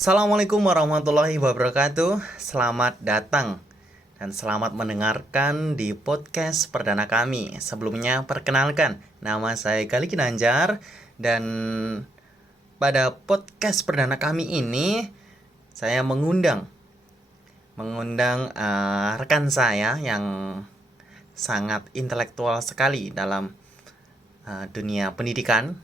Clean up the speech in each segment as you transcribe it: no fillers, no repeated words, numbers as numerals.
Assalamualaikum warahmatullahi wabarakatuh. Selamat datang dan selamat mendengarkan di podcast perdana kami. Sebelumnya perkenalkan, nama saya Gali Ginanjar dan pada podcast perdana kami ini saya mengundang rekan saya yang sangat intelektual sekali dalam dunia pendidikan,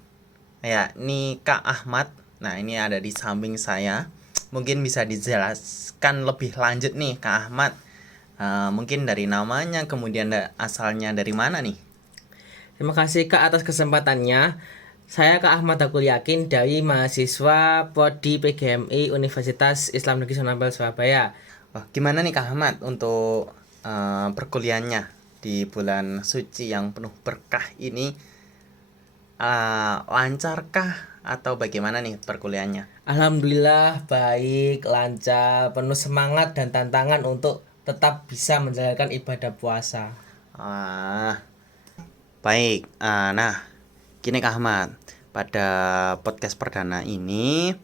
yakni Kak Ahmad. Nah, ini ada di samping saya. Mungkin bisa dijelaskan lebih lanjut nih, Kak Ahmad. Mungkin dari namanya, kemudian asalnya dari mana nih? Terima kasih Kak atas kesempatannya. Saya Kak Ahmad Akul Yakin dari mahasiswa Prodi PGMI Universitas Islam Negeri Sonabel Surabaya. Wah, gimana nih Kak Ahmad untuk perkuliahannya di bulan suci yang penuh berkah ini? Lancarkah atau bagaimana nih perkuliahannya? Alhamdulillah baik, lancar, penuh semangat dan tantangan untuk tetap bisa menjalankan ibadah puasa. Ah, Baik. Nah, gini Kak Ahmad, pada podcast perdana ini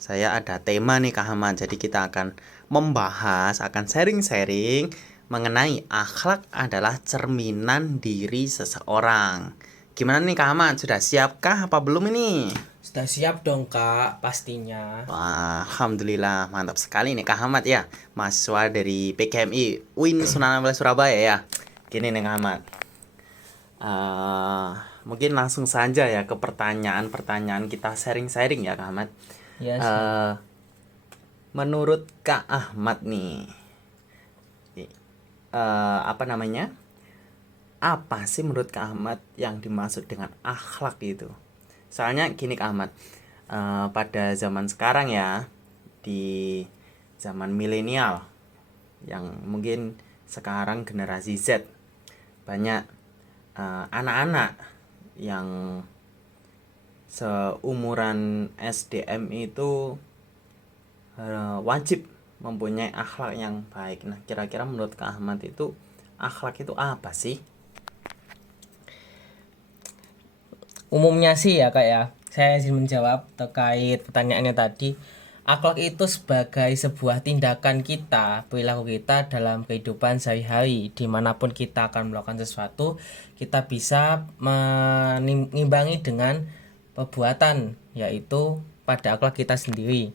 saya ada tema nih Kak Ahmad. Jadi kita akan akan sharing-sharing mengenai akhlak adalah cerminan diri seseorang. Gimana nih Kak Ahmad? Sudah siapkah apa belum ini? Sudah siap dong Kak pastinya. Wah, alhamdulillah mantap sekali nih Kak Ahmad ya, mahasiswa dari PKMI UIN Sunan Ampel Surabaya ya. Gini nih Kak Ahmad. Eh, Mungkin langsung saja ya ke pertanyaan-pertanyaan kita sharing-sharing ya Kak Ahmad. Ya siap. Eh, Menurut Kak Ahmad nih, apa namanya? Apa sih menurut Kak Ahmad yang dimaksud dengan akhlak itu? Soalnya gini Kak Ahmad, pada zaman sekarang ya, di zaman milenial yang mungkin sekarang generasi Z, banyak anak-anak yang seumuran SDM itu wajib mempunyai akhlak yang baik. Nah, kira-kira menurut Kak Ahmad itu akhlak itu apa sih? Umumnya sih ya Kak ya, saya ingin menjawab terkait pertanyaannya tadi. Akhlak itu sebagai sebuah tindakan kita, perilaku kita dalam kehidupan sehari-hari. Dimanapun kita akan melakukan sesuatu, kita bisa menimbangi dengan perbuatan, yaitu pada akhlak kita sendiri.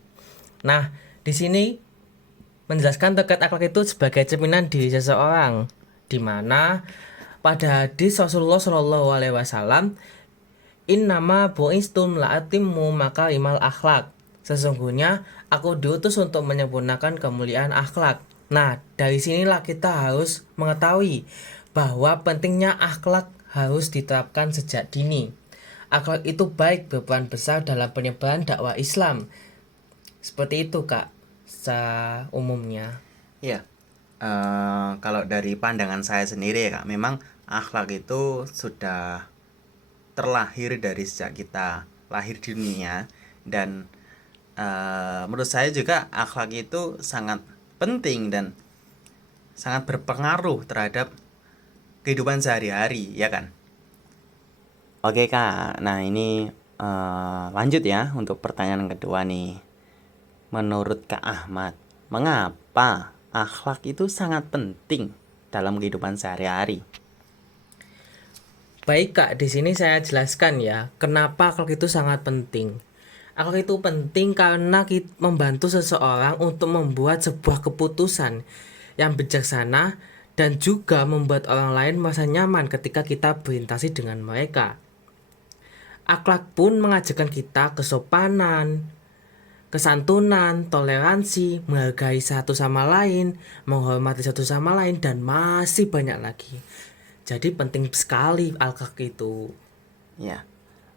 Nah, di sini menjelaskan terkait akhlak itu sebagai cerminan diri seseorang, di mana pada hadis Rasulullah Shallallahu Alaihi Wasallam, In nama bu'istum la'atimmu maka imal akhlak. Sesungguhnya aku diutus untuk menyempurnakan kemuliaan akhlak. Nah, dari sinilah kita harus mengetahui bahwa pentingnya akhlak harus diterapkan sejak dini. Akhlak itu baik berperan besar dalam penyebaran dakwah Islam. Seperti itu, Kak, secara umumnya. Ya, kalau dari pandangan saya sendiri ya Kak, memang akhlak itu sudah terlahir dari sejak kita lahir di dunia dan menurut saya juga akhlak itu sangat penting dan sangat berpengaruh terhadap kehidupan sehari-hari, ya kan? Oke Kak, nah ini lanjut ya untuk pertanyaan kedua nih. Menurut Kak Ahmad, mengapa akhlak itu sangat penting dalam kehidupan sehari-hari? Baik Kak, di sini saya jelaskan ya, kenapa akhlak itu sangat penting. Akhlak itu penting karena kita membantu seseorang untuk membuat sebuah keputusan yang bijaksana dan juga membuat orang lain merasa nyaman ketika kita berinteraksi dengan mereka. Akhlak pun mengajarkan kita kesopanan, kesantunan, toleransi, menghargai satu sama lain, menghormati satu sama lain, dan masih banyak lagi. Jadi penting sekali akhlak itu. Ya,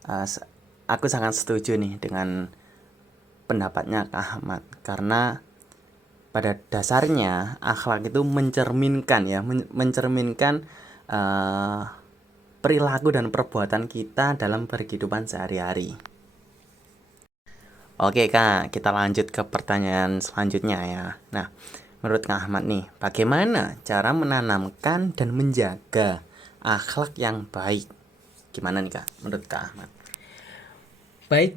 eh, s- aku sangat setuju nih dengan pendapatnya Kak Ahmad karena pada dasarnya akhlak itu mencerminkan ya, mencerminkan eh, perilaku dan perbuatan kita dalam berkehidupan sehari-hari. Oke Kak, kita lanjut ke pertanyaan selanjutnya ya. Nah, menurut Kak Ahmad nih, bagaimana cara menanamkan dan menjaga akhlak yang baik? Gimana nih Kak, menurut Kak Ahmad? Baik,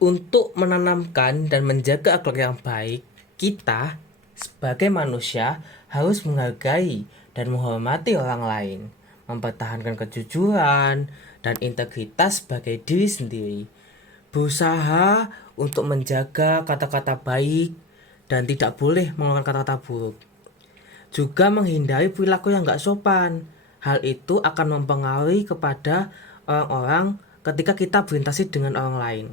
untuk menanamkan dan menjaga akhlak yang baik, kita sebagai manusia harus menghargai dan menghormati orang lain, mempertahankan kejujuran dan integritas sebagai diri sendiri, berusaha untuk menjaga kata-kata baik dan tidak boleh mengeluarkan kata-kata buruk. Juga menghindari perilaku yang gak sopan. Hal itu akan mempengaruhi kepada orang-orang ketika kita berinteraksi dengan orang lain.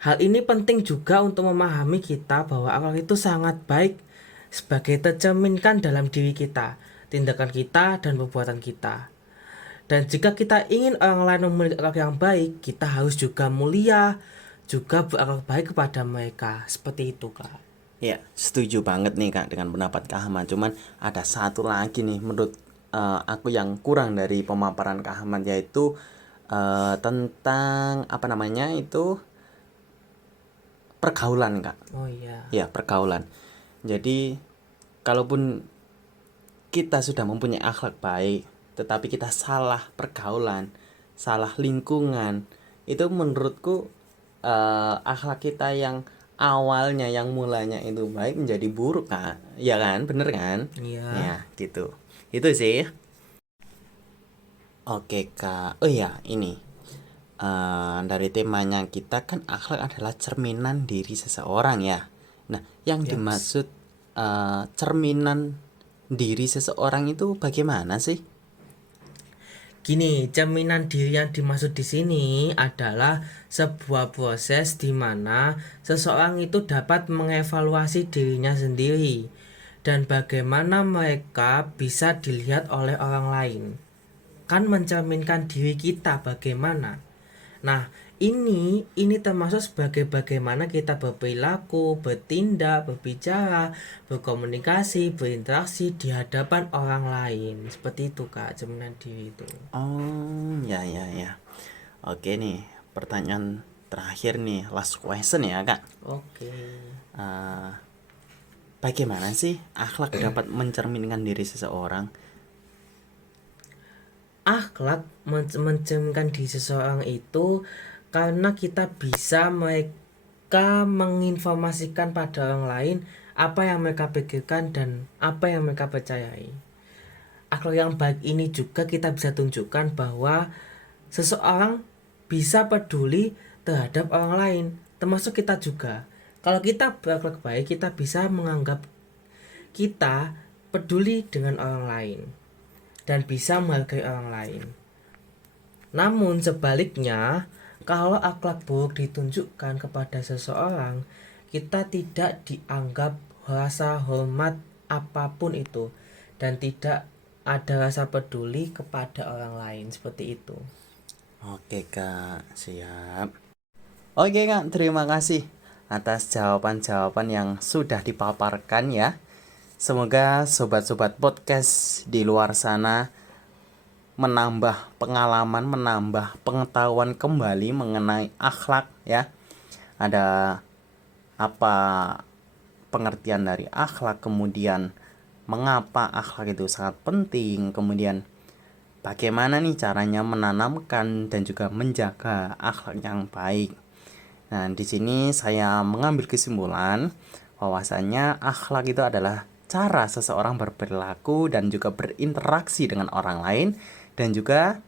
Hal ini penting juga untuk memahami kita bahwa akhlak itu sangat baik sebagai tercerminkan dalam diri kita, tindakan kita, dan perbuatan kita. Dan jika kita ingin orang lain memiliki akhlak yang baik, kita harus juga mulia, juga berakhlak baik kepada mereka. Seperti itu, Kak. Ya, setuju banget nih Kak dengan pendapat Kak Ahmad. Cuman ada satu lagi nih menurut aku yang kurang dari pemaparan Kak Ahmad, yaitu tentang apa namanya itu pergaulan Kak. Oh iya. Ya, pergaulan. Jadi kalaupun kita sudah mempunyai akhlak baik, tetapi kita salah pergaulan, salah lingkungan, itu menurutku akhlak kita yang awalnya, yang mulanya itu baik menjadi buruk Kak. Ya kan, bener kan? Iya. Ya, gitu. Itu sih. Oke Kak. Oh ya, ini dari temanya kita kan akhlak adalah cerminan diri seseorang ya. Nah, yang Yes. dimaksud cerminan diri seseorang itu bagaimana sih? Gini, cerminan diri yang dimaksud di sini adalah sebuah proses di mana seseorang itu dapat mengevaluasi dirinya sendiri dan bagaimana mereka bisa dilihat oleh orang lain. Kan mencerminkan diri kita bagaimana. Nah, ini termasuk sebagai bagaimana kita berperilaku, bertindak, berbicara, berkomunikasi, berinteraksi di hadapan orang lain. Seperti itu, Kak, cerminan diri itu. Oh, ya ya ya. Oke nih, pertanyaan terakhir nih, last question ya Kak. Oke. Eh, Bagaimana sih akhlak dapat mencerminkan diri seseorang? Akhlak mencerminkan diri seseorang itu karena kita bisa mereka menginformasikan pada orang lain apa yang mereka pikirkan dan apa yang mereka percayai. Akhlak yang baik ini juga kita bisa tunjukkan bahwa seseorang bisa peduli terhadap orang lain, termasuk kita juga. Kalau kita berakhlak baik, kita bisa menganggap kita peduli dengan orang lain dan bisa menghargai orang lain. Namun sebaliknya, kalau akhlak buruk ditunjukkan kepada seseorang, kita tidak dianggap rasa hormat apapun itu dan tidak ada rasa peduli kepada orang lain seperti itu. Oke Kak, siap. Oke Kak, terima kasih atas jawaban-jawaban yang sudah dipaparkan ya. Semoga sobat-sobat podcast di luar sana menambah pengalaman, menambah pengetahuan kembali mengenai akhlak ya. Ada apa pengertian dari akhlak, kemudian mengapa akhlak itu sangat penting, kemudian bagaimana nih caranya menanamkan dan juga menjaga akhlak yang baik. Nah, di sini saya mengambil kesimpulan bahwasanya akhlak itu adalah cara seseorang berperilaku dan juga berinteraksi dengan orang lain, dan juga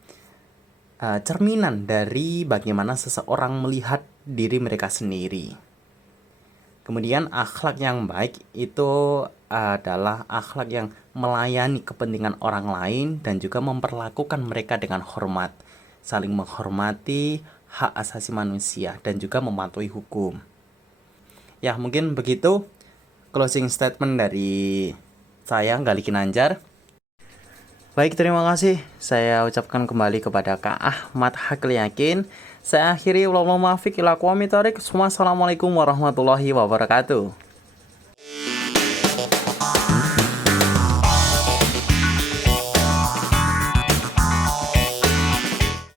cerminan dari bagaimana seseorang melihat diri mereka sendiri. Kemudian akhlak yang baik itu adalah akhlak yang melayani kepentingan orang lain dan juga memperlakukan mereka dengan hormat, saling menghormati hak asasi manusia dan juga mematuhi hukum. Ya, mungkin begitu closing statement dari saya, Galih Ginanjar. Baik, terima kasih. Saya ucapkan kembali kepada Kak Ahmad Hakil Yakin. Saya akhiri, wassalamualaikum warahmatullahi wabarakatuh.